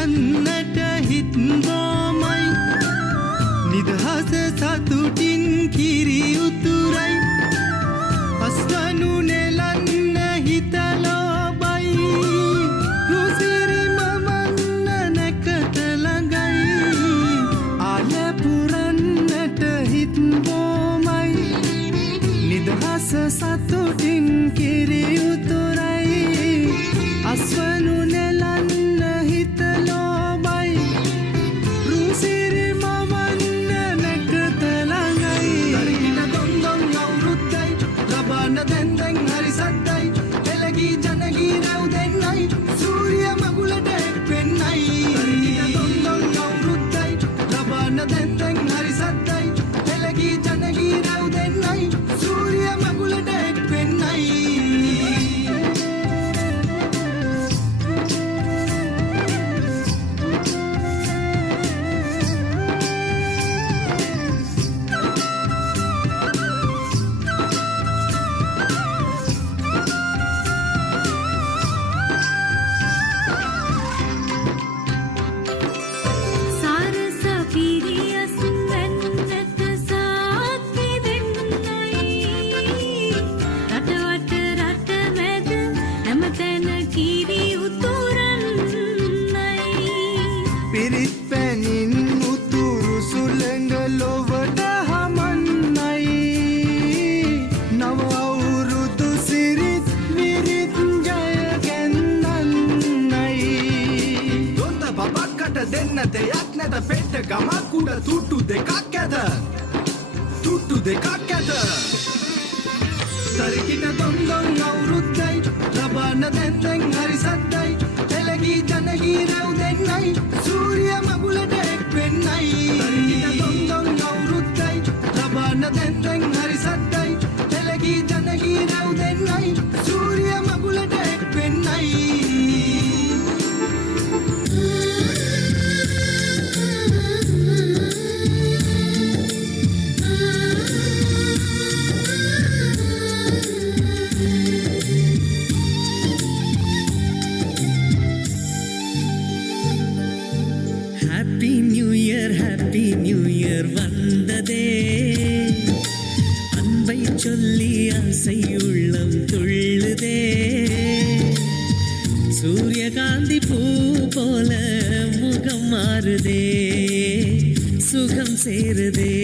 බලන්නට හිත්බෝමයි නිදහස සතුටින් කිරි උතුරයි අස්වනු නෙලන්න හිතලෝබයි රුසිරි මවන්න නැකත ළඟයි ආල පුරන්නට හිත්බෝමයි නිදහස සතුටින් කිරි උතුරයි අස්වනු නෙලන්න හිතලෝබයි රුසිරි මවන්න නැකත ළඟයි දරින දොන් දොන් අවුරුද්දයි ලබන දැන් දැන් හරි සද්දයි එළගී ජනගී රැව් දෙන්නයි සූර්ය මගුලට එක් වෙන්නයි දරින දොන් දොන් අවුරුද්දයි ලබන දැන් දැන් හරි සද්දයි එළගී ජනගී රැව් දෙන්නයි සූර්ය මගුලට එක් වෙන්නයි සාරස පිරියස් වෙන්නට සාත්වි දෙන්නයි රටවට රට මැද හැමතැන කිරි උතුරන්නයි පිරිත් පැනින් උතුරු සුළඟ ලොවට හමන්නයි නව අවුරුදු සිරිත් විරිත් ජය ගැන්නන්නයි දොන්ද බබක්කට දෙන්න දෙයක් නැත පෙට්ට ගමක් උඩ තුට්ටු දෙකක් ඇත තුට්ටු දෙකක් ඇත තරිකින දොන් දොන් අවුරුද්දයි ලබන දැන් දැන් හරි සද්දයි එළගී ජනගී රැව් දෙන්නයි සූර්ය මගුලට එක් වෙන්නයි තරිකින දොන් දොන් අවුරුද්දයි ලබන දැන් දැන් හරි සද්දයි එළගී ජනගී රැව් දෙන්නයි සූර්ය මගුලට එක් වෙන්නයි Happy New Year வந்ததே அன்பை சொல்லி ஆசை உள்ளம் துள்ளுதே சூரியகாந்தி பூ போல முகம் மாறுதே சுகம் சேருதே